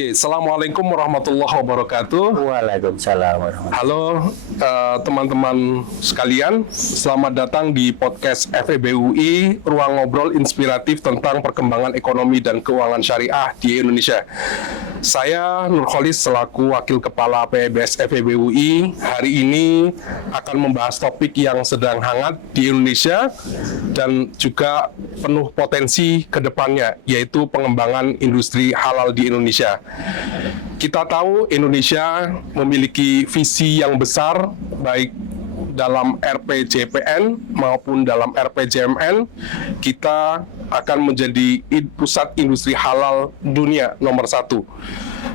Oke, Assalamualaikum warahmatullahi wabarakatuh. Waalaikumsalam warahmatullahi Halo teman-teman sekalian, selamat datang di podcast FEB UI, ruang ngobrol inspiratif tentang perkembangan ekonomi dan keuangan syariah di Indonesia. Saya Nurholis selaku Wakil Kepala PBS FEB UI, hari ini akan membahas topik yang sedang hangat di Indonesia dan juga penuh potensi ke depannya, yaitu pengembangan industri halal di Indonesia. Kita tahu Indonesia memiliki visi yang besar, baik dalam RPJPN maupun dalam RPJMN. Kita akan menjadi pusat industri halal dunia nomor 1.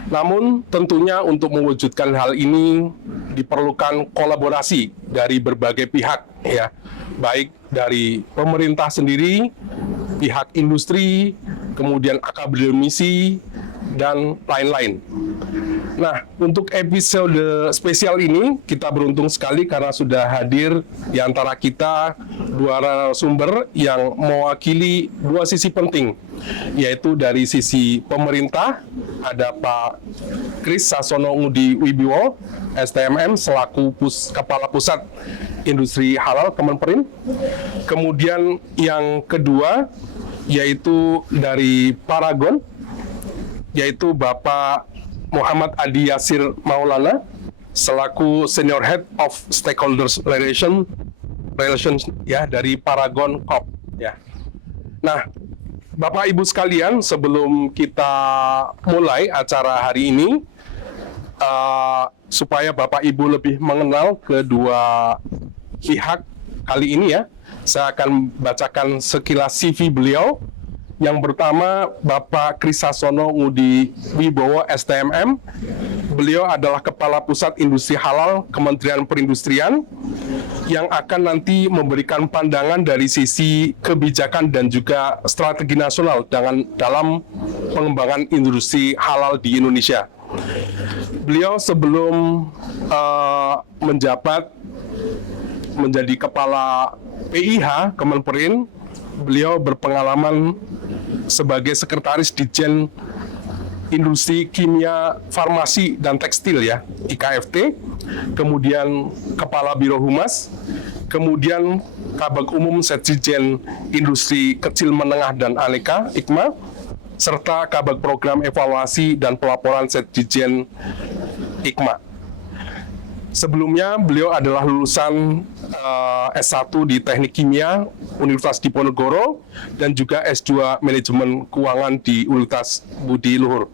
Namun tentunya untuk mewujudkan hal ini diperlukan kolaborasi dari berbagai pihak, ya, baik dari pemerintah sendiri, pihak industri, kemudian akademisi, dan lain-lain. Nah, untuk episode spesial ini, kita beruntung sekali karena sudah hadir di antara kita dua narasumber yang mewakili dua sisi penting, yaitu dari sisi pemerintah, ada Pak Kris Sasono Ngudi Wibiwo, STMM, selaku Kepala Pusat Industri Halal Kemenperin. Kemudian yang kedua, yaitu dari Paragon, yaitu Bapak Muhammad Adi Yasir Maulana, selaku Senior Head of Stakeholders Relations ya dari Paragon Corp ya. Nah, Bapak Ibu sekalian, sebelum kita mulai acara hari ini, supaya Bapak Ibu lebih mengenal kedua pihak kali ini ya, saya akan bacakan sekilas CV beliau. Yang pertama, Bapak Kris Sasono Ngudi Wibowo, STMM. Beliau adalah Kepala Pusat Industri Halal Kementerian Perindustrian yang akan nanti memberikan pandangan dari sisi kebijakan dan juga strategi nasional dalam pengembangan industri halal di Indonesia. Beliau sebelum menjabat menjadi Kepala PIH Kemenperin, beliau berpengalaman sebagai Sekretaris Ditjen Industri Kimia, Farmasi, dan Tekstil ya, IKFT, kemudian Kepala Biro Humas, kemudian Kabag Umum Setjen Industri Kecil Menengah dan Aneka, IKMA, serta Kabag Program Evaluasi dan Pelaporan Setjen IKMA. Sebelumnya, beliau adalah lulusan S1 di Teknik Kimia Universitas Diponegoro dan juga S2 Manajemen Keuangan di Universitas Budi Luhur.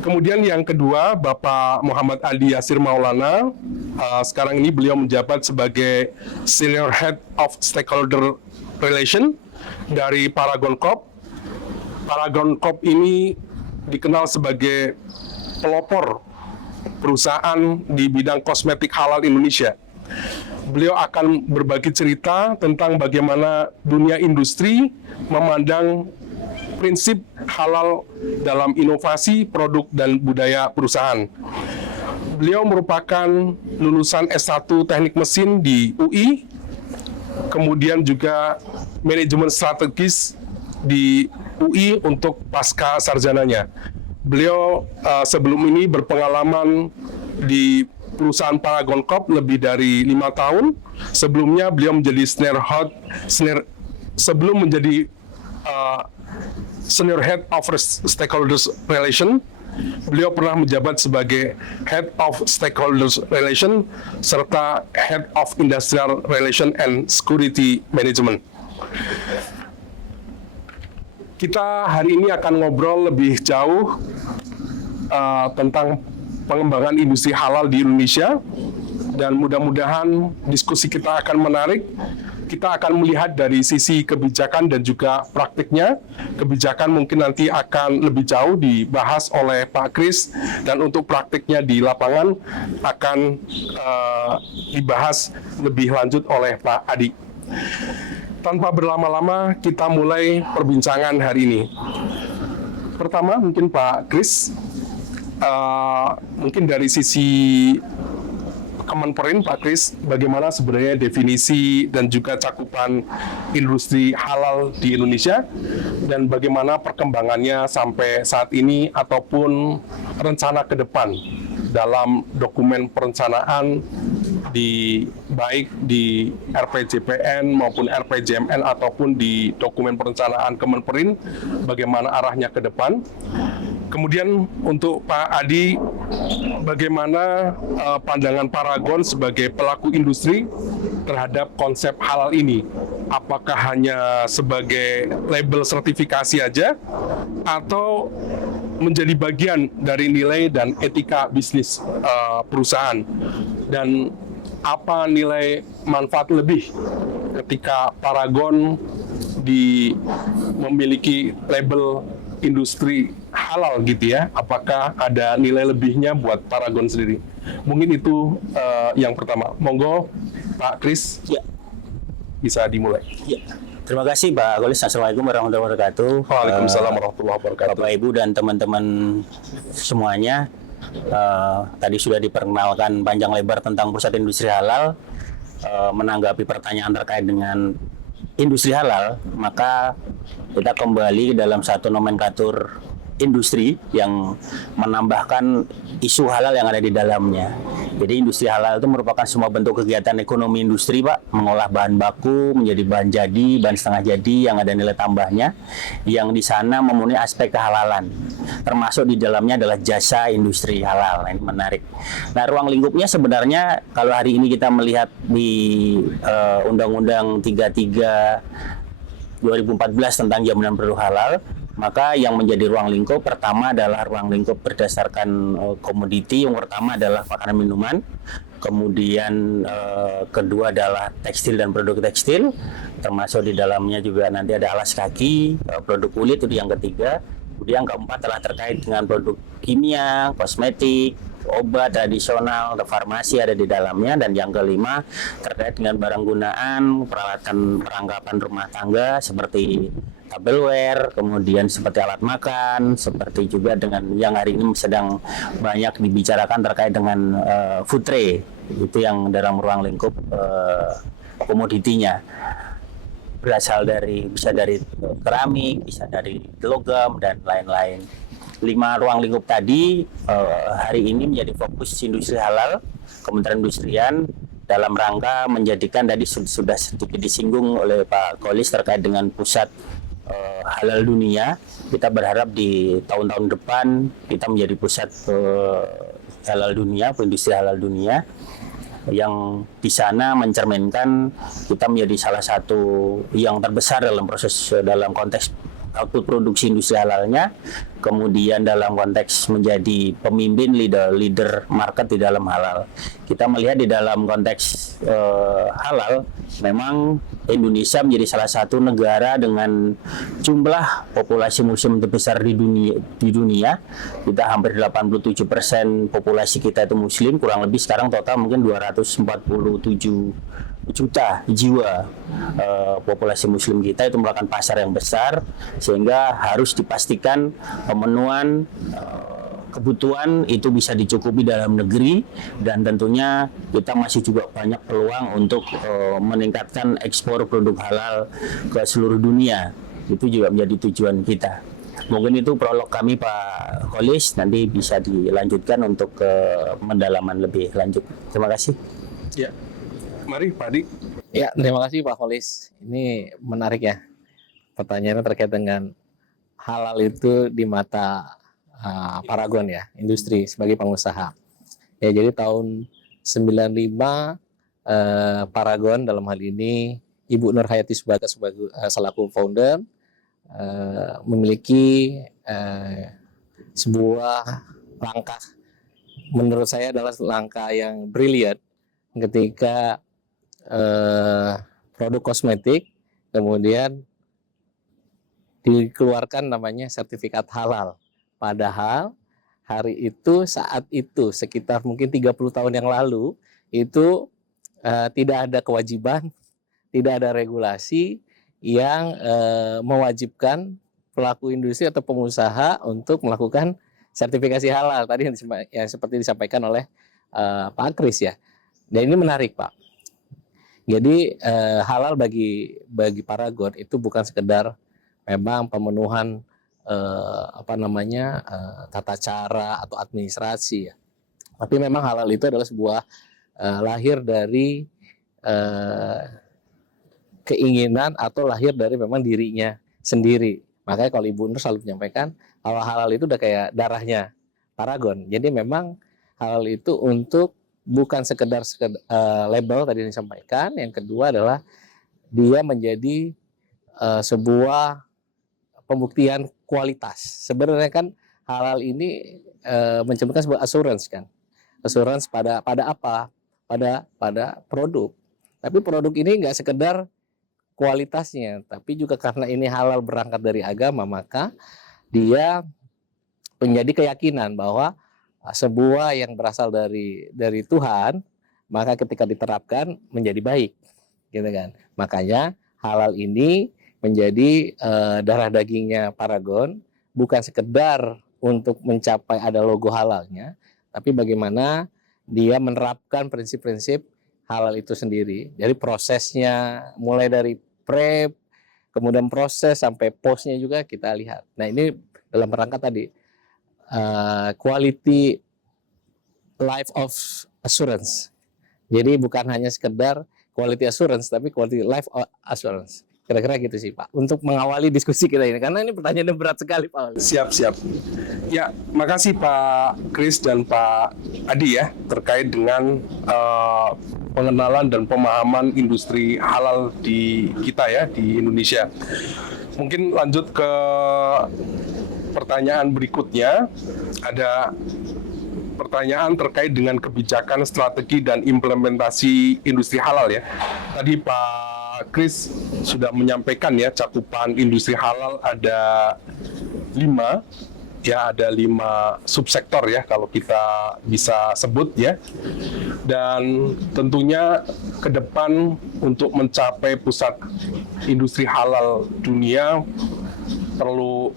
Kemudian yang kedua, Bapak Muhammad Adi Yasir Maulana. Sekarang ini beliau menjabat sebagai Senior Head of Stakeholder Relation dari Paragon Corp. Paragon Corp ini dikenal sebagai pelopor perusahaan di bidang kosmetik halal Indonesia. Beliau akan berbagi cerita tentang bagaimana dunia industri memandang prinsip halal dalam inovasi, produk, dan budaya perusahaan. Beliau merupakan lulusan S1 Teknik Mesin di UI, kemudian juga manajemen strategis di UI untuk pasca sarjananya. Beliau sebelum ini berpengalaman di perusahaan Paragon Corp lebih dari 5 tahun. Sebelumnya beliau menjadi Senior Head of Stakeholders Relation. Beliau pernah menjabat sebagai Head of Stakeholders Relation serta Head of Industrial Relation and Security Management. Kita hari ini akan ngobrol lebih jauh tentang pengembangan industri halal di Indonesia, dan mudah-mudahan diskusi kita akan menarik. Kita akan melihat dari sisi kebijakan dan juga praktiknya. Kebijakan mungkin nanti akan lebih jauh dibahas oleh Pak Kris, dan untuk praktiknya di lapangan akan dibahas lebih lanjut oleh Pak Adi. Tanpa berlama-lama, kita mulai perbincangan hari ini. Pertama, mungkin Pak Kris, mungkin dari sisi Kemenperin, Pak Kris, bagaimana sebenarnya definisi dan juga cakupan industri halal di Indonesia dan bagaimana perkembangannya sampai saat ini ataupun rencana ke depan dalam dokumen perencanaan baik di RPJPN maupun RPJMN ataupun di dokumen perencanaan Kemenperin, bagaimana arahnya ke depan. Kemudian untuk Pak Adi, bagaimana pandangan Paragon sebagai pelaku industri terhadap konsep halal ini? Apakah hanya sebagai label sertifikasi aja atau menjadi bagian dari nilai dan etika bisnis perusahaan? Dan apa nilai manfaat lebih ketika Paragon memiliki label industri halal gitu ya? Apakah ada nilai lebihnya buat Paragon sendiri? Mungkin itu yang pertama. Monggo Pak Kris, ya, bisa dimulai. Ya. Terima kasih Pak Kolis. Assalamualaikum warahmatullahi wabarakatuh. Waalaikumsalam warahmatullahi wabarakatuh. Bapak Ibu dan teman-teman semuanya, tadi sudah diperkenalkan panjang lebar tentang Pusat Industri Halal. Menanggapi pertanyaan terkait dengan industri halal, maka kita kembali dalam satu nomenklatur industri yang menambahkan isu halal yang ada di dalamnya. Jadi industri halal itu merupakan semua bentuk kegiatan ekonomi industri, Pak, mengolah bahan baku menjadi bahan jadi, bahan setengah jadi yang ada nilai tambahnya, yang di sana memenuhi aspek kehalalan. Termasuk di dalamnya adalah jasa industri halal. Nah, ini menarik. Nah, ruang lingkupnya sebenarnya kalau hari ini kita melihat di Undang-Undang 33 2014 tentang jaminan produk halal, maka yang menjadi ruang lingkup pertama adalah ruang lingkup berdasarkan komoditi. Yang pertama adalah makanan minuman, kemudian kedua adalah tekstil dan produk tekstil, termasuk di dalamnya juga nanti ada alas kaki, produk kulit itu yang ketiga. Kemudian yang keempat adalah terkait dengan produk kimia, kosmetik, obat tradisional, farmasi ada di dalamnya, dan yang kelima terkait dengan barang gunaan, peralatan perangkapan rumah tangga seperti Tupperware, kemudian seperti alat makan, seperti juga dengan yang hari ini sedang banyak dibicarakan terkait dengan food tray, itu yang dalam ruang lingkup komoditinya. Bisa dari keramik, bisa dari logam dan lain-lain. 5 ruang lingkup tadi hari ini menjadi fokus industri halal Kementerian Industrian dalam rangka menjadikan, tadi sudah sedikit disinggung oleh Pak Kolis terkait dengan pusat halal dunia. Kita berharap di tahun-tahun depan kita menjadi pusat halal dunia, industri halal dunia, yang di sana mencerminkan kita menjadi salah satu yang terbesar dalam konteks output produksi industri halalnya, kemudian dalam konteks menjadi pemimpin leader market di dalam halal. Kita melihat di dalam konteks halal, memang Indonesia menjadi salah satu negara dengan jumlah populasi muslim terbesar di dunia. Kita hampir 87% populasi kita itu muslim, kurang lebih sekarang total mungkin 247 juta jiwa populasi muslim kita, itu merupakan pasar yang besar, sehingga harus dipastikan pemenuhan kebutuhan itu bisa dicukupi dalam negeri, dan tentunya kita masih juga banyak peluang untuk meningkatkan ekspor produk halal ke seluruh dunia. Itu juga menjadi tujuan kita. Mungkin itu prolog kami Pak Kolis, nanti bisa dilanjutkan untuk pendalaman lebih lanjut. Terima kasih. Ya. Mari Pak Adi. Ya, terima kasih Pak Kolis. Ini menarik ya. Pertanyaannya terkait dengan halal itu di mata Paragon ya, industri sebagai pengusaha. Ya, jadi tahun 95 Paragon dalam hal ini Ibu Nur Hayati Subaka sebagai selaku founder memiliki sebuah langkah, menurut saya adalah langkah yang brilian ketika produk kosmetik kemudian dikeluarkan namanya sertifikat halal. Padahal hari itu, saat itu sekitar mungkin 30 tahun yang lalu itu tidak ada kewajiban, tidak ada regulasi yang mewajibkan pelaku industri atau pengusaha untuk melakukan sertifikasi halal tadi yang seperti disampaikan oleh Pak Kris ya. Dan ini menarik, Pak. Jadi halal bagi Paragon itu bukan sekedar memang pemenuhan tata cara atau administrasi ya. Tapi memang halal itu adalah sebuah lahir dari keinginan atau lahir dari memang dirinya sendiri. Makanya kalau Ibu Nur selalu menyampaikan halal itu udah kayak darahnya Paragon. Jadi memang halal itu untuk bukan sekedar label tadi yang disampaikan. Yang kedua adalah dia menjadi sebuah pembuktian kualitas. Sebenarnya kan halal ini mencerminkan sebuah assurance kan. Assurance pada apa? Pada produk. Tapi produk ini nggak sekedar kualitasnya, tapi juga karena ini halal berangkat dari agama, maka dia menjadi keyakinan bahwa sebuah yang berasal dari Tuhan, maka ketika diterapkan menjadi baik, gitu kan. Makanya halal ini menjadi darah dagingnya Paragon, bukan sekedar untuk mencapai ada logo halalnya, tapi bagaimana dia menerapkan prinsip-prinsip halal itu sendiri. Jadi prosesnya mulai dari prep, kemudian proses sampai postnya juga kita lihat. Nah ini dalam rangka tadi quality life of assurance. Jadi bukan hanya sekedar quality assurance, tapi quality life assurance. Kira-kira gitu sih Pak, untuk mengawali diskusi kita ini, karena ini pertanyaannya berat sekali Pak. Siap. Ya, makasih Pak Kris dan Pak Adi ya, terkait dengan pengenalan dan pemahaman industri halal di kita ya, di Indonesia. Mungkin lanjut ke pertanyaan berikutnya. Ada pertanyaan terkait dengan kebijakan, strategi, dan implementasi industri halal ya. Tadi Pak Kris sudah menyampaikan ya, cakupan industri halal ada 5 subsektor ya kalau kita bisa sebut ya. Dan tentunya ke depan untuk mencapai pusat industri halal dunia perlu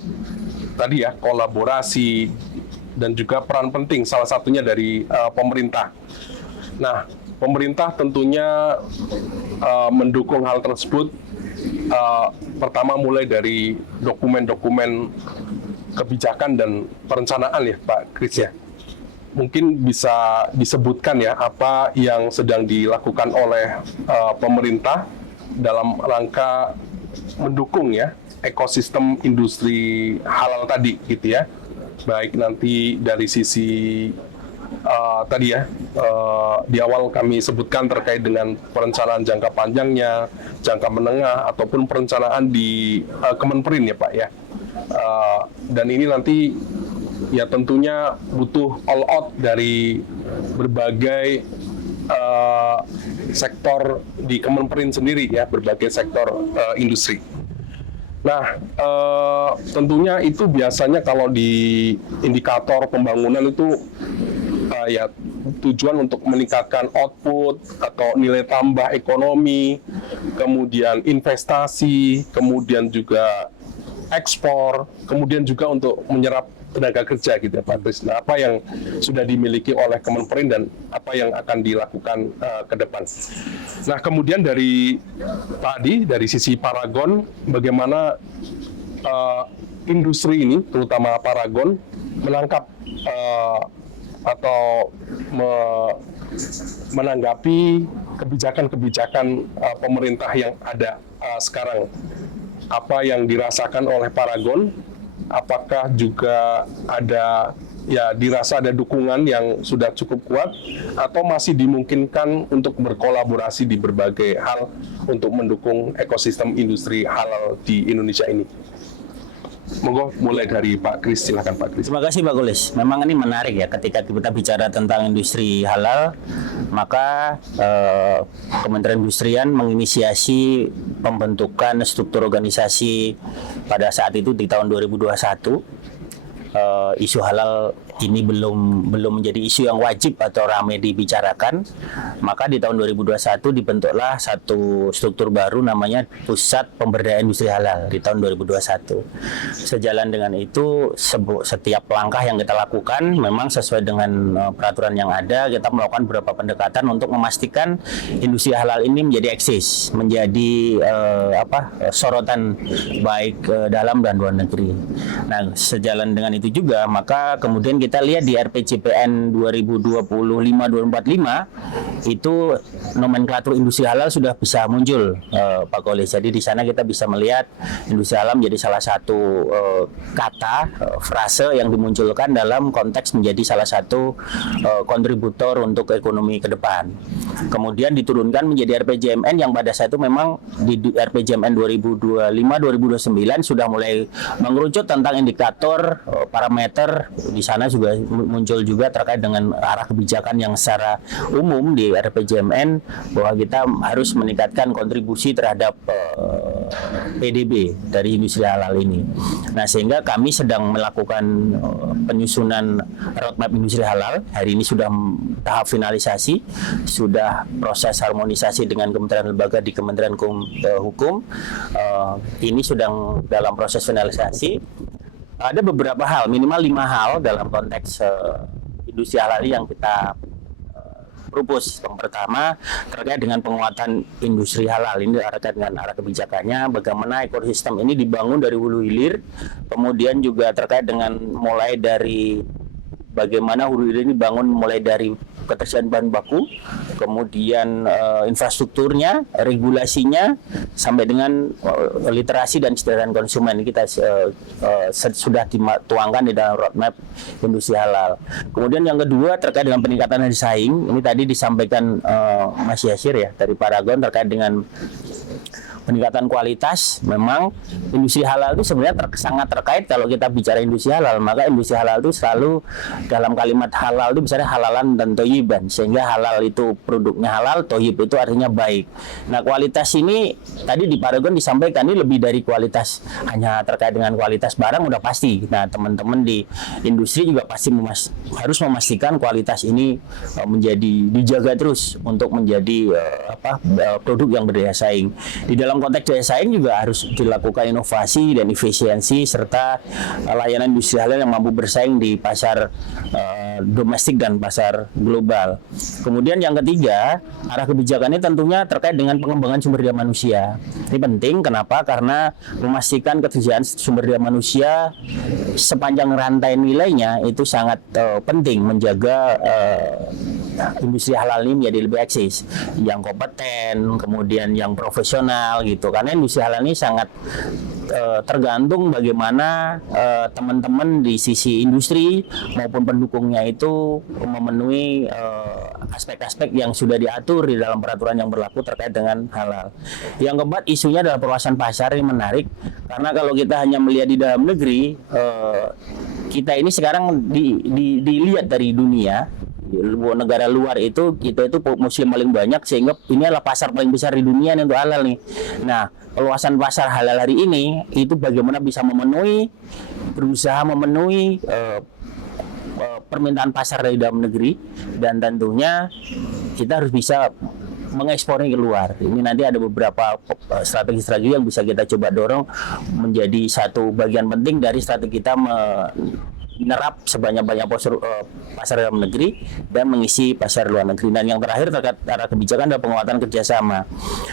tadi ya kolaborasi dan juga peran penting salah satunya dari pemerintah. Nah, pemerintah tentunya mendukung hal tersebut. Pertama mulai dari dokumen-dokumen kebijakan dan perencanaan ya Pak Kris ya. Mungkin bisa disebutkan ya apa yang sedang dilakukan oleh pemerintah dalam rangka mendukung ya ekosistem industri halal tadi gitu ya. Baik nanti dari sisi tadi ya di awal kami sebutkan terkait dengan perencanaan jangka panjangnya, jangka menengah ataupun perencanaan di Kemenperin ya Pak ya. Dan ini nanti ya tentunya butuh all out dari berbagai sektor di Kemenperin sendiri ya, berbagai sektor industri. Nah, tentunya itu biasanya kalau di indikator pembangunan itu ya tujuan untuk meningkatkan output atau nilai tambah ekonomi, kemudian investasi, kemudian juga ekspor, kemudian juga untuk menyerap tenaga kerja gitu ya Pak Kris. Nah, apa yang sudah dimiliki oleh Kemenperin dan apa yang akan dilakukan ke depan. Nah, kemudian dari Pak Adi, dari sisi Paragon, bagaimana industri ini, terutama Paragon, menangkap atau menanggapi kebijakan-kebijakan pemerintah yang ada sekarang. Apa yang dirasakan oleh Paragon, apakah juga ada ya dirasa ada dukungan yang sudah cukup kuat atau masih dimungkinkan untuk berkolaborasi di berbagai hal untuk mendukung ekosistem industri halal di Indonesia ini. Monggo mulai dari Pak Kris, silakan Pak Kris. Terima kasih Pak Gulis. Memang ini menarik ya ketika kita bicara tentang industri halal, maka Kementerian Perindustrian menginisiasi pembentukan struktur organisasi pada saat itu di tahun 2021 isu halal ini belum menjadi isu yang wajib atau ramai dibicarakan, maka di tahun 2021 dibentuklah satu struktur baru namanya Pusat Pemberdayaan Industri Halal di tahun 2021. Sejalan dengan itu, setiap langkah yang kita lakukan memang sesuai dengan peraturan yang ada. Kita melakukan beberapa pendekatan untuk memastikan industri halal ini menjadi eksis, menjadi sorotan baik dalam dan luar negeri. Nah, sejalan dengan itu juga, maka kemudian kita lihat di RPJPN 2025-2045 itu nomenklatur industri halal sudah bisa muncul, Pak Kolis. Jadi di sana kita bisa melihat industri halal menjadi salah satu kata, frase yang dimunculkan dalam konteks menjadi salah satu kontributor untuk ekonomi ke depan. Kemudian diturunkan menjadi RPJMN yang pada saat itu memang di RPJMN 2025-2029 sudah mulai mengerucut tentang indikator, parameter. Di sana juga muncul juga terkait dengan arah kebijakan yang secara umum di RPJMN bahwa kita harus meningkatkan kontribusi terhadap PDB dari industri halal ini. Nah, sehingga kami sedang melakukan penyusunan roadmap industri halal. Hari ini sudah tahap finalisasi, sudah proses harmonisasi dengan kementerian lembaga di Kementerian Hukum. Ini sedang dalam proses finalisasi. Ada beberapa hal, minimal 5 hal dalam konteks industri halal yang kita propose. Yang pertama terkait dengan penguatan industri halal, ini terkait dengan arah kebijakannya, bagaimana ekosistem ini dibangun dari hulu hilir, kemudian juga terkait dengan mulai dari bagaimana hulu hilir ini bangun mulai dari ketersediaan bahan baku, kemudian infrastrukturnya, regulasinya, sampai dengan literasi dan kesadaran konsumen. Kita sudah dituangkan di dalam roadmap industri halal. Kemudian yang kedua terkait dengan peningkatan daya saing. Ini tadi disampaikan Mas Yasir ya dari Paragon terkait dengan peningkatan kualitas. Memang industri halal itu sebenarnya sangat terkait. Kalau kita bicara industri halal, maka industri halal itu selalu dalam kalimat halal itu misalnya halalan dan toyiban, sehingga halal itu produknya halal, toyib itu artinya baik. Nah, kualitas ini tadi di Paragon disampaikan ini lebih dari kualitas hanya terkait dengan kualitas barang udah pasti. Nah, teman-teman di industri juga pasti harus memastikan kualitas ini dijaga terus untuk menjadi produk yang berdaya saing. Di dalam konteks daya saing juga harus dilakukan inovasi dan efisiensi serta layanan industri halal yang mampu bersaing di pasar domestik dan pasar global. Kemudian yang ketiga, arah kebijakannya tentunya terkait dengan pengembangan sumber daya manusia. Ini penting, kenapa? Karena memastikan ketersediaan sumber daya manusia sepanjang rantai nilainya itu sangat penting, menjaga industri halal ini menjadi lebih eksis, yang kompeten, kemudian yang profesional gitu. Karena industri halal ini sangat tergantung bagaimana teman-teman di sisi industri maupun pendukungnya itu memenuhi aspek-aspek yang sudah diatur di dalam peraturan yang berlaku terkait dengan halal. Yang keempat, isunya adalah perluasan pasar. Ini menarik karena kalau kita hanya melihat di dalam negeri, kita ini sekarang dilihat dari dunia. Negara luar itu kita itu muslim paling banyak, sehingga ini adalah pasar paling besar di dunia nih untuk halal nih. Nah, perluasan pasar halal hari ini itu bagaimana bisa berusaha memenuhi permintaan pasar dari dalam negeri, dan tentunya kita harus bisa mengekspornya ke luar. Ini nanti ada beberapa strategi-strategi yang bisa kita coba dorong menjadi satu bagian penting dari strategi kita menyerap sebanyak-banyak pasar dalam negeri dan mengisi pasar luar negeri. Dan yang terakhir terkait arah kebijakan adalah penguatan kerjasama.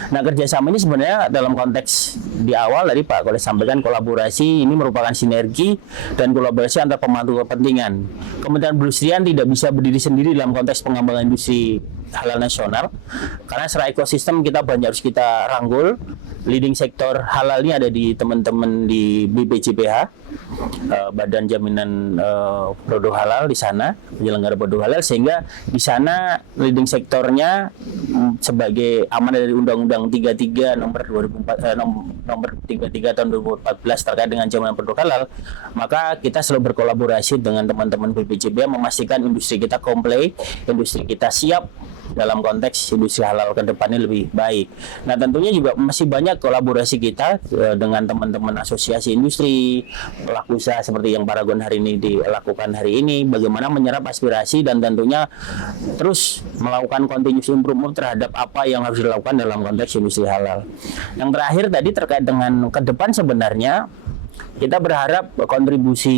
Nah, kerjasama ini sebenarnya dalam konteks di awal tadi Pak Koles sampaikan, kolaborasi ini merupakan sinergi dan kolaborasi antar pemangku kepentingan. Kementerian Perindustrian tidak bisa berdiri sendiri dalam konteks pengembangan industri halal nasional, karena secara ekosistem kita banyak harus kita rangkul. Leading sektor halal ini ada di teman-teman di BPJPH, Badan Jaminan Produk Halal di sana, penyelenggara produk halal, sehingga di sana leading sektornya sebagai amanah dari Undang-Undang 33 nomor 33 tahun 2014 terkait dengan jaminan produk halal, maka kita selalu berkolaborasi dengan teman-teman BPJPH memastikan industri kita komplain, industri kita siap dalam konteks industri halal ke depannya lebih baik. Nah, tentunya juga masih banyak kolaborasi kita dengan teman-teman asosiasi industri, pelaku usaha seperti yang Paragon hari ini dilakukan hari ini, bagaimana menyerap aspirasi dan tentunya terus melakukan continuous improvement terhadap apa yang harus dilakukan dalam konteks industri halal. Yang terakhir tadi terkait dengan ke depan, sebenarnya kita berharap kontribusi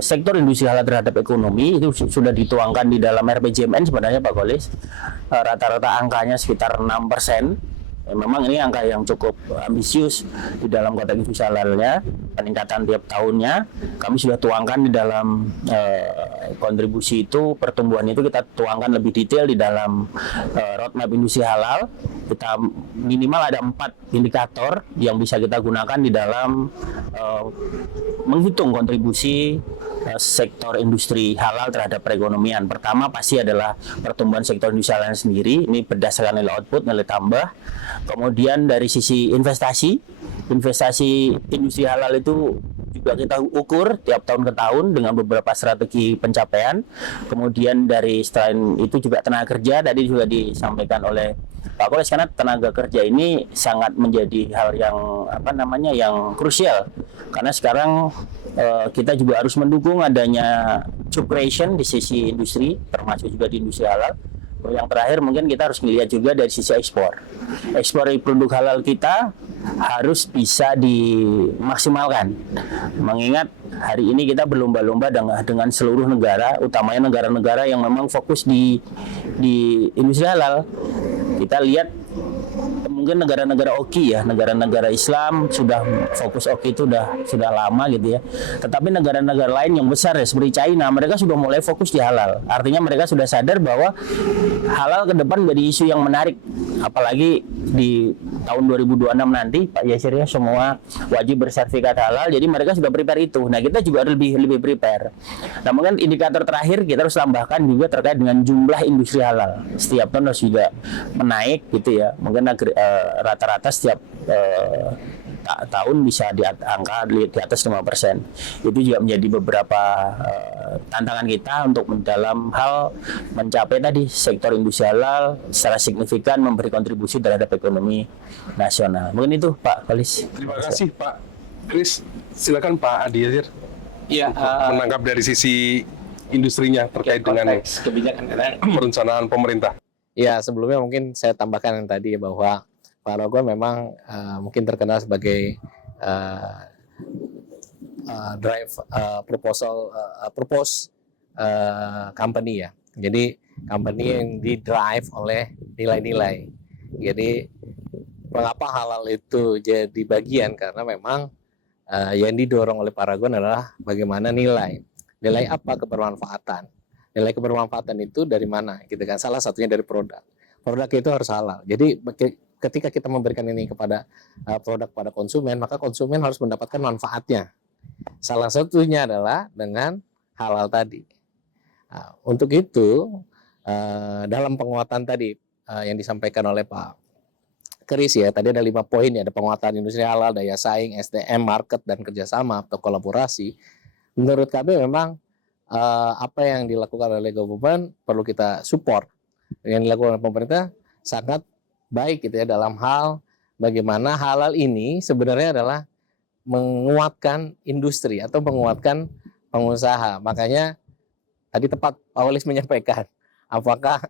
sektor industri halal terhadap ekonomi itu sudah dituangkan di dalam RPJMN sebenarnya Pak Kolis. Rata-rata angkanya sekitar 6%. Memang ini angka yang cukup ambisius di dalam konteks industri halalnya, peningkatan tiap tahunnya. Kami sudah tuangkan di dalam kontribusi itu, pertumbuhan itu kita tuangkan lebih detail di dalam roadmap industri halal. Kita minimal ada 4 indikator yang bisa kita gunakan di dalam menghitung kontribusi sektor industri halal terhadap perekonomian. Pertama pasti adalah pertumbuhan sektor industri halal sendiri, ini berdasarkan nilai output, nilai tambah. Kemudian dari sisi investasi industri halal itu juga kita ukur tiap tahun ke tahun dengan beberapa strategi pencapaian. Kemudian dari selain itu juga tenaga kerja, tadi juga disampaikan oleh Pak Koles, karena tenaga kerja ini sangat menjadi hal yang yang krusial, karena sekarang kita juga harus mendukung adanya job creation di sisi industri, termasuk juga di industri halal. Yang terakhir mungkin kita harus melihat juga dari sisi ekspor produk halal kita harus bisa dimaksimalkan, mengingat hari ini kita berlomba-lomba dengan seluruh negara, utamanya negara-negara yang memang fokus di industri halal. Kita lihat mungkin negara-negara oki ya, negara-negara Islam sudah fokus oki itu sudah lama gitu ya. Tetapi negara-negara lain yang besar ya seperti China, mereka sudah mulai fokus di halal. Artinya mereka sudah sadar bahwa halal ke depan menjadi isu yang menarik. Apalagi di tahun 2026 nanti Pak Yasir ya, semua wajib bersertifikat halal. Jadi mereka sudah prepare itu. Nah, kita juga lebih prepare. Nah, mungkin indikator terakhir kita harus tambahkan juga terkait dengan jumlah industri halal. Setiap tahun harus juga menaik gitu ya. Mungkin rata-rata setiap tahun bisa di angka di atas 5%. Itu juga menjadi beberapa tantangan kita untuk dalam hal mencapai tadi sektor industri halal secara signifikan memberi kontribusi terhadap ekonomi nasional. Mungkin itu Pak Kolis. Terima kasih Pak Kris. Silakan Pak Adiyazir. Iya, menangkap dari sisi industrinya terkait dengan kebijakan perencanaan pemerintah. Ya, sebelumnya mungkin saya tambahkan yang tadi ya, bahwa Paragon memang mungkin terkenal sebagai propose company ya. Jadi company yang didrive oleh nilai-nilai. Jadi mengapa halal itu jadi bagian, karena memang yang didorong oleh Paragon adalah bagaimana nilai apa kebermanfaatan. Nilai kebermanfaatan itu dari mana gitu kan? Salah satunya dari produk itu harus halal. Jadi ketika kita memberikan ini kepada produk pada konsumen, maka konsumen harus mendapatkan manfaatnya. Salah satunya adalah dengan halal tadi. Nah, untuk itu dalam penguatan tadi yang disampaikan oleh Pak Kris ya, tadi ada 5 poin ya, ada penguatan industri halal, daya saing, SDM, market, dan kerjasama atau kolaborasi. Menurut kami memang apa yang dilakukan oleh government perlu kita support. Yang dilakukan oleh pemerintah sangat baik gitu ya, dalam hal bagaimana halal ini sebenarnya adalah menguatkan industri atau menguatkan pengusaha. Makanya tadi tepat Pak Walis menyampaikan, apakah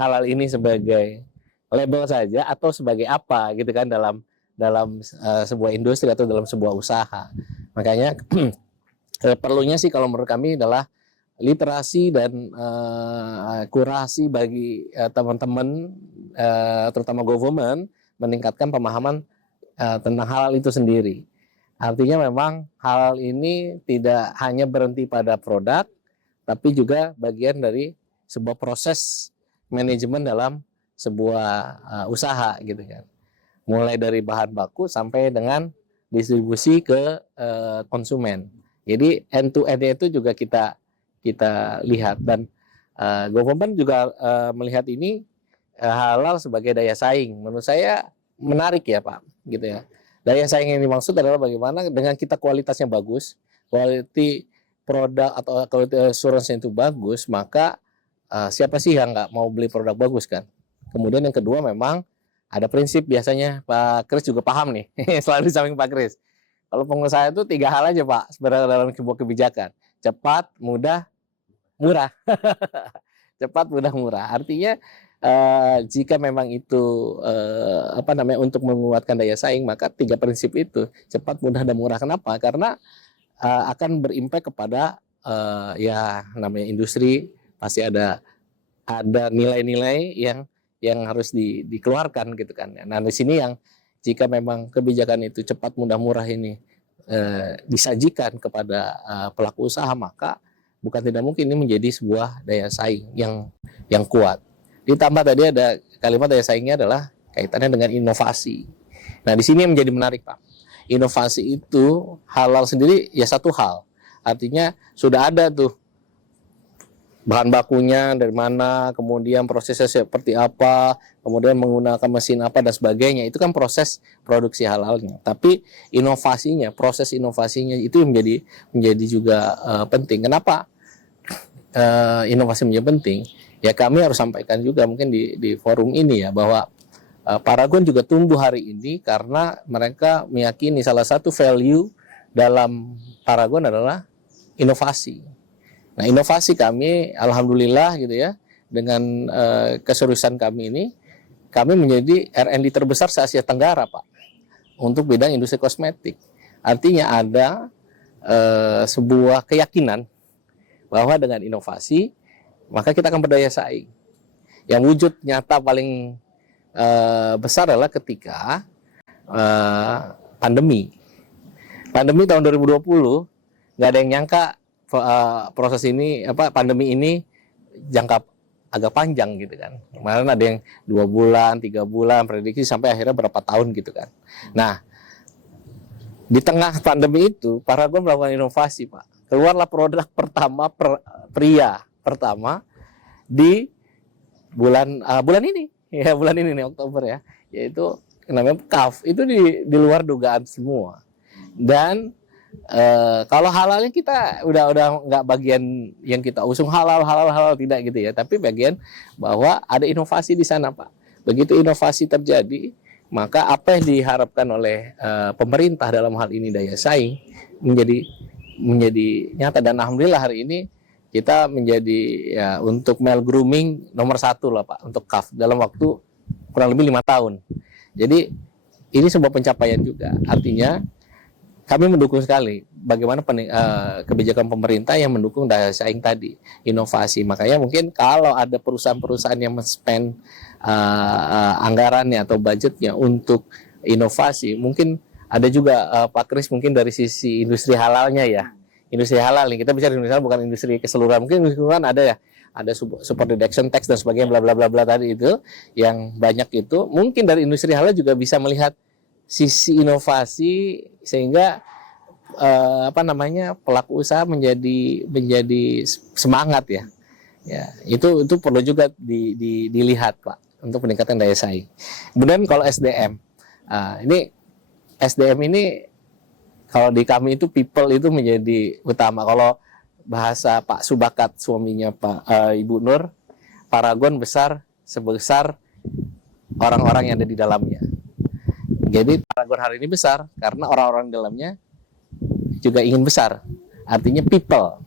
halal ini sebagai label saja atau sebagai apa gitu kan dalam sebuah industri atau dalam sebuah usaha. Makanya perlunya sih kalau menurut kami adalah literasi dan kurasi bagi teman-teman terutama government, meningkatkan pemahaman tentang halal itu sendiri. Artinya memang halal ini tidak hanya berhenti pada produk, tapi juga bagian dari sebuah proses manajemen dalam sebuah usaha gitu kan. Mulai dari bahan baku sampai dengan distribusi ke konsumen. Jadi end to end itu juga kita lihat, dan government juga melihat ini halal sebagai daya saing. Menurut saya menarik ya Pak, gitu ya. Daya saing yang dimaksud adalah bagaimana dengan kita kualitasnya bagus, quality produk atau quality assurance itu bagus, maka siapa sih yang nggak mau beli produk bagus kan? Kemudian yang kedua memang ada prinsip, biasanya Pak Kris juga paham nih, selalu di samping Pak Kris. Kalau pengusaha itu 3 hal aja Pak sebenarnya dalam sebuah kebijakan: cepat, mudah, murah. Cepat, mudah, murah. Artinya jika memang itu untuk menguatkan daya saing, maka 3 prinsip itu, cepat, mudah, dan murah. Kenapa? Karena akan berimpact kepada ya namanya industri, pasti ada nilai-nilai yang harus dikeluarkan gitu kan. Nah, di sini yang jika memang kebijakan itu cepat, mudah, murah ini disajikan kepada pelaku usaha, maka bukan tidak mungkin ini menjadi sebuah daya saing yang kuat. Ditambah tadi ada kalimat daya saingnya adalah kaitannya dengan inovasi. Nah, di sini yang menjadi menarik Pak. Inovasi itu halal sendiri ya satu hal. Artinya sudah ada tuh bahan bakunya dari mana, kemudian prosesnya seperti apa, kemudian menggunakan mesin apa dan sebagainya. Itu kan proses produksi halalnya. Tapi inovasinya, proses inovasinya itu menjadi juga penting. Kenapa inovasi menjadi penting? Ya kami harus sampaikan juga mungkin di forum ini ya, bahwa Paragon juga tumbuh hari ini karena mereka meyakini salah satu value dalam Paragon adalah inovasi. Nah, inovasi kami, alhamdulillah gitu ya, dengan keseriusan kami ini, kami menjadi R&D terbesar se-Asia Tenggara Pak, untuk bidang industri kosmetik. Artinya ada sebuah keyakinan bahwa dengan inovasi, maka kita akan berdaya saing. Yang wujud nyata paling besar adalah ketika pandemi. Pandemi tahun 2020, nggak ada yang nyangka proses ini, pandemi ini jangka agak panjang gitu kan. Kemarin ada yang 2 bulan, 3 bulan, prediksi sampai akhirnya berapa tahun gitu kan. Nah, di tengah pandemi itu, Paragon melakukan inovasi Pak. Keluarlah produk pertama pria pertama di bulan ini, ya bulan ini nih, Oktober ya, yaitu namanya KAF. Itu di luar dugaan semua. Dan kalau halalnya kita udah nggak bagian yang kita usung halal tidak gitu ya, tapi bagian bahwa ada inovasi di sana Pak. Begitu inovasi terjadi, maka apa yang diharapkan oleh pemerintah dalam hal ini daya saing menjadi nyata. Dan alhamdulillah hari ini kita menjadi ya untuk male grooming nomor 1 lah Pak untuk KAF dalam waktu kurang lebih 5 tahun. Jadi ini sebuah pencapaian juga. Artinya kami mendukung sekali bagaimana kebijakan pemerintah yang mendukung daya saing tadi, inovasi. Makanya mungkin kalau ada perusahaan-perusahaan yang men-spend anggarannya atau budgetnya untuk inovasi, mungkin ada juga Pak Kris mungkin dari sisi industri halalnya ya. Industri halal nih, kita bicara industri halal bukan industri keseluruhan. Mungkin industri keseluruhan ada ya, ada support reduction tax dan sebagainya bla bla bla bla tadi itu yang banyak itu. Mungkin dari industri halal juga bisa melihat sisi inovasi sehingga pelaku usaha menjadi semangat ya. Ya, itu perlu juga dilihat Pak untuk peningkatan daya saing. Kemudian kalau SDM, ini SDM ini kalau di kami itu people itu menjadi utama. Kalau bahasa Pak Subakat suaminya Ibu Nur, Paragon besar sebesar orang-orang yang ada di dalamnya. Jadi Paragon hari ini besar karena orang-orang di dalamnya juga ingin besar. Artinya people.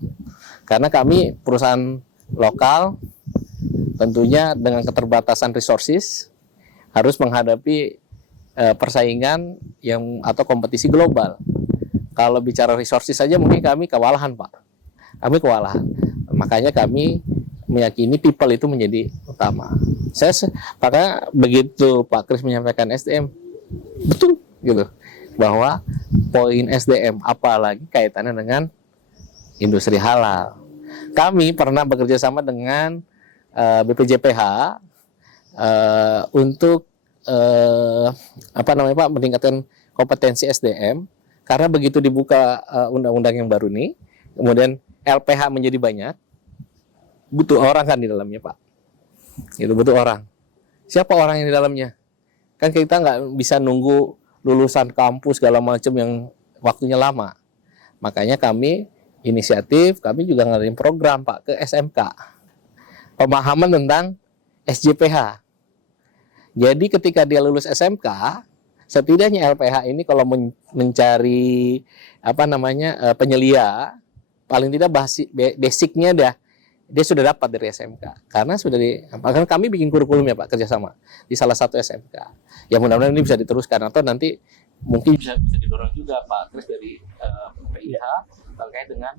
Karena kami perusahaan lokal tentunya dengan keterbatasan resources harus menghadapi persaingan atau kompetisi global. Kalau bicara resources saja mungkin kami kewalahan Pak. Kami kewalahan. Makanya kami meyakini people itu menjadi utama. Makanya begitu Pak Kris menyampaikan SDM, betul gitu, bahwa poin SDM apalagi kaitannya dengan industri halal. Kami pernah bekerja sama dengan BPJPH untuk Pak meningkatkan kompetensi SDM, karena begitu dibuka undang-undang yang baru ini, kemudian LPH menjadi banyak, butuh orang kan di dalamnya Pak. Itu butuh orang. Siapa orang yang di dalamnya? Kan kita nggak bisa nunggu lulusan kampus segala macam yang waktunya lama. Makanya kami inisiatif, kami juga ngadain program Pak ke SMK. pemahaman tentang SJPH. Jadi ketika dia lulus SMK, setidaknya LPH ini kalau mencari penyelia, paling tidak basicnya dia sudah dapat dari SMK, karena bahkan kami bikin kurikulum ya Pak, kerjasama di salah satu SMK. Ya mudah-mudahan ini bisa diteruskan, atau nanti mungkin bisa didorong juga Pak Kris dari PIH terkait dengan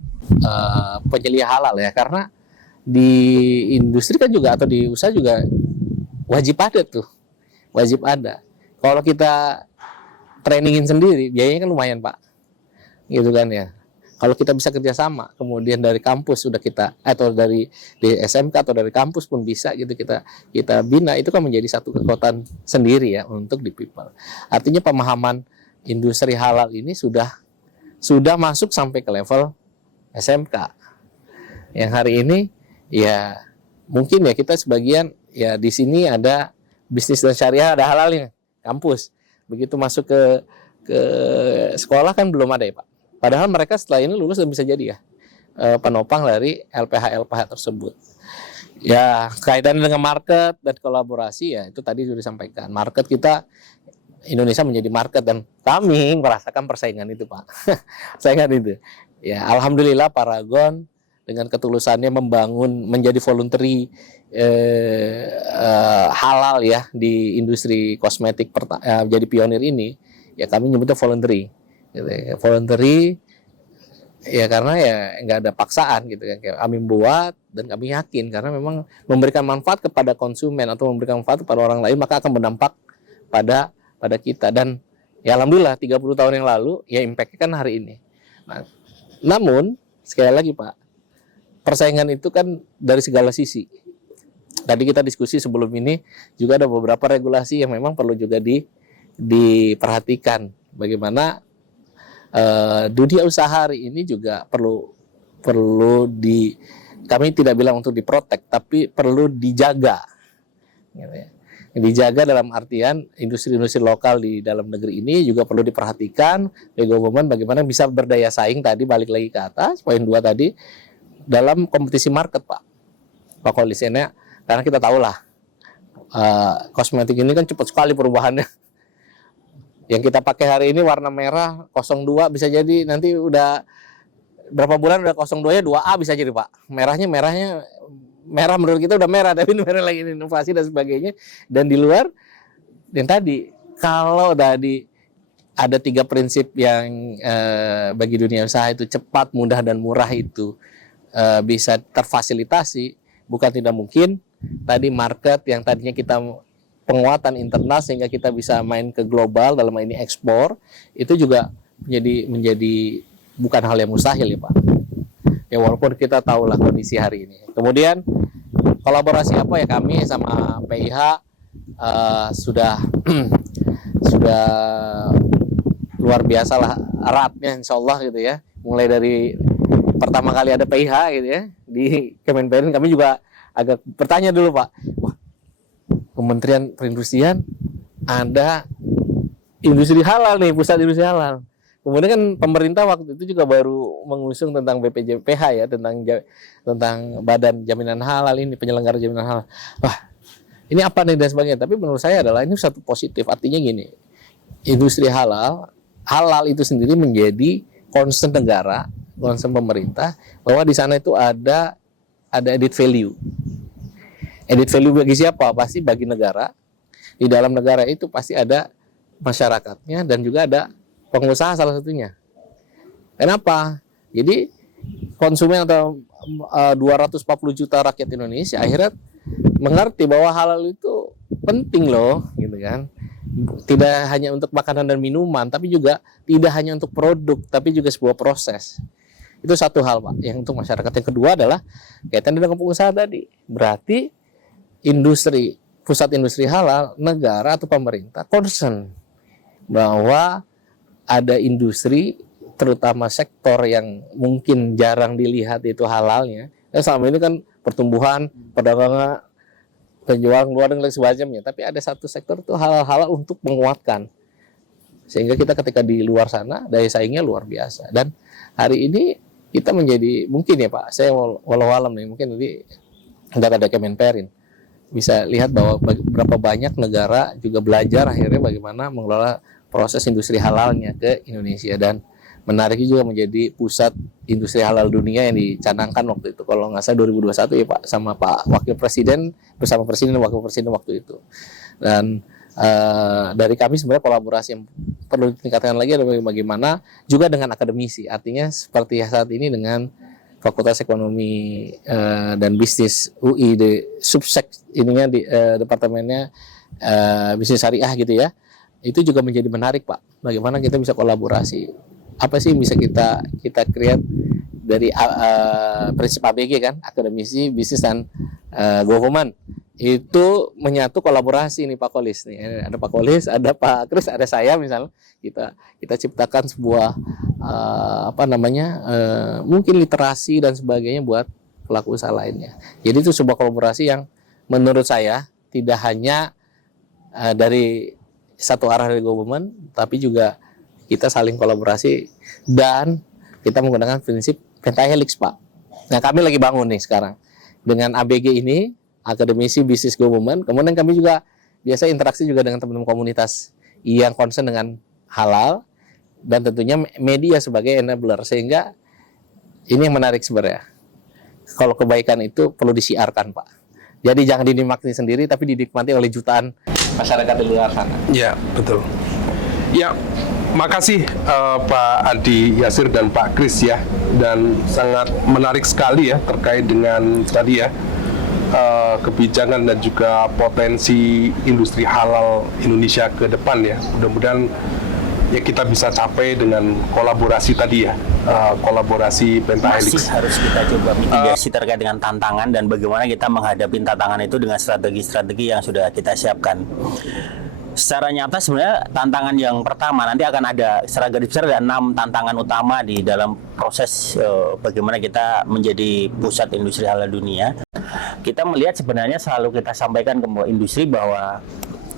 penyelia halal ya, karena di industri kan juga atau di usaha juga wajib ada. Kalau kita trainingin sendiri, biayanya kan lumayan Pak, gitu kan ya. Kalau kita bisa kerjasama, kemudian dari kampus sudah kita, atau dari SMK atau dari kampus pun bisa gitu kita bina, itu kan menjadi satu kekuatan sendiri ya untuk di people. Artinya pemahaman industri halal ini sudah masuk sampai ke level SMK. Yang hari ini ya mungkin ya kita sebagian ya di sini ada bisnis dan syariah, ada halalnya kampus. Begitu masuk ke sekolah kan belum ada ya Pak. Padahal mereka setelah ini lulus dan bisa jadi ya penopang dari LPH tersebut. Ya kaitannya dengan market dan kolaborasi ya itu tadi sudah disampaikan. Market kita Indonesia menjadi market dan kami merasakan persaingan itu Pak. Persaingan itu. Ya alhamdulillah Paragon dengan ketulusannya membangun menjadi voluntary halal ya di industri kosmetik jadi pionir ini. Ya kami nyebutnya voluntary. Gitu ya. Voluntary ya karena ya nggak ada paksaan gitu kan, kami buat dan kami yakin karena memang memberikan manfaat kepada konsumen atau memberikan manfaat kepada orang lain maka akan berdampak pada kita. Dan ya alhamdulillah 30 tahun yang lalu ya impact-nya kan hari ini. Nah, namun sekali lagi Pak, persaingan itu kan dari segala sisi. Tadi kita diskusi sebelum ini juga ada beberapa regulasi yang memang perlu juga diperhatikan bagaimana dunia usaha hari ini juga perlu kami tidak bilang untuk diprotek tapi perlu dijaga gitu ya. Dijaga dalam artian industri-industri lokal di dalam negeri ini juga perlu diperhatikan government bagaimana bisa berdaya saing, tadi balik lagi ke atas poin 2 tadi dalam kompetisi market Pak Kolisnya, karena kita tahu lah kosmetik ini kan cepat sekali perubahannya. Yang kita pakai hari ini warna merah 02 bisa jadi nanti udah berapa bulan udah 02-nya 2A bisa jadi Pak. Merah menurut kita udah merah tapi merah lagi inovasi dan sebagainya. Dan di luar yang tadi kalau tadi ada 3 prinsip yang bagi dunia usaha itu cepat, mudah dan murah itu bisa terfasilitasi, bukan tidak mungkin tadi market yang tadinya kita penguatan internal sehingga kita bisa main ke global dalam ini ekspor itu juga menjadi bukan hal yang mustahil ya Pak. Ya walaupun kita tahu lah kondisi hari ini. Kemudian kolaborasi apa ya kami sama PIH sudah luar biasa lah eratnya insyaallah gitu ya. Mulai dari pertama kali ada PIH gitu ya di Kemenperin kami juga agak bertanya dulu Pak. Wah, Kementerian Perindustrian ada industri halal nih, pusat industri halal. Kemudian kan pemerintah waktu itu juga baru mengusung tentang BPJPH ya, tentang Badan Jaminan Halal ini, penyelenggara jaminan halal. Wah, ini apa nih dan sebagainya. Tapi menurut saya adalah ini satu positif. Artinya gini, industri halal itu sendiri menjadi concern negara, concern pemerintah, bahwa di sana itu ada added value. Added value bagi siapa? Pasti bagi negara. Di dalam negara itu pasti ada masyarakatnya dan juga ada pengusaha salah satunya. Kenapa? Jadi konsumen atau 240 juta rakyat Indonesia akhirnya mengerti bahwa halal itu penting loh, gitu kan. Tidak hanya untuk makanan dan minuman, tapi juga tidak hanya untuk produk, tapi juga sebuah proses. Itu satu hal Pak, yang untuk masyarakat. Yang kedua adalah kaitan dengan pengusaha tadi. Berarti pusat industri halal, negara atau pemerintah concern bahwa ada industri, terutama sektor yang mungkin jarang dilihat itu halalnya. Selama ini kan pertumbuhan, perdagangan, penjualan luar dan lain sebagainya. Tapi ada satu sektor itu halal untuk menguatkan. Sehingga kita ketika di luar sana, daya saingnya luar biasa. Dan hari ini kita menjadi, mungkin ya Pak, saya walau alam nih, mungkin nanti data dari Kemenperin, bisa lihat bahwa berapa banyak negara juga belajar akhirnya bagaimana mengelola proses industri halalnya ke Indonesia. Dan menariknya juga menjadi pusat industri halal dunia yang dicanangkan waktu itu, kalau nggak salah 2021 ya Pak, sama Pak Wakil Presiden, bersama Presiden dan Wakil Presiden waktu itu. Dan dari kami sebenarnya kolaborasi yang perlu ditingkatkan lagi adalah bagaimana juga dengan akademisi, artinya seperti saat ini dengan Fakultas Ekonomi dan Bisnis UI, di subsek ininya di departemennya bisnis syariah gitu ya. Itu juga menjadi menarik Pak. Bagaimana kita bisa kolaborasi? Apa sih yang bisa kita create dari prinsip ABG kan, akademisi, bisnis dan government. Itu menyatu kolaborasi nih Pak Kolis nih. Ada Pak Kolis, ada Pak Kris, ada saya misalnya. Kita ciptakan sebuah mungkin literasi dan sebagainya buat pelaku usaha lainnya. Jadi itu sebuah kolaborasi yang menurut saya tidak hanya dari satu arah dari government, tapi juga kita saling kolaborasi dan kita menggunakan prinsip pentahelix Pak. Nah kami lagi bangun nih sekarang dengan ABG ini, akademisi bisnis government. Kemudian kami juga biasa interaksi juga dengan teman-teman komunitas yang concern dengan halal, dan tentunya media sebagai enabler, sehingga ini yang menarik sebenarnya. Kalau kebaikan itu perlu disiarkan Pak. Jadi jangan dinikmati sendiri, tapi dinikmati oleh jutaan masyarakat di luar sana. Ya, betul. Ya, makasih Pak Adi Yasir dan Pak Kris ya. Dan sangat menarik sekali ya terkait dengan tadi ya, kebijakan dan juga potensi industri halal Indonesia ke depan ya. Mudah-mudahan ya kita bisa capai dengan kolaborasi tadi ya, kolaborasi pentahelix. Masih harus kita coba mitigasi terkait dengan tantangan dan bagaimana kita menghadapi tantangan itu dengan strategi-strategi yang sudah kita siapkan. Secara nyata sebenarnya tantangan yang pertama nanti akan ada, secara garis besar ada 6 tantangan utama di dalam proses bagaimana kita menjadi pusat industri halal dunia. Kita melihat sebenarnya selalu kita sampaikan ke industri bahwa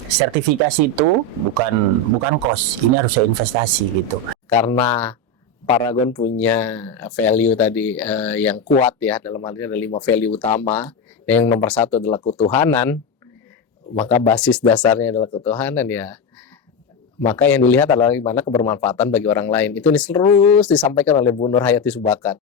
sertifikasi itu bukan cost, ini harusnya investasi gitu. Karena Paragon punya value tadi yang kuat ya, dalam hal ini ada 5 value utama. Yang nomor 1 adalah ketuhanan, maka basis dasarnya adalah ketuhanan ya. Maka yang dilihat adalah bagaimana kebermanfaatan bagi orang lain. Itu terus disampaikan oleh Bu Nur Hayati Subakat.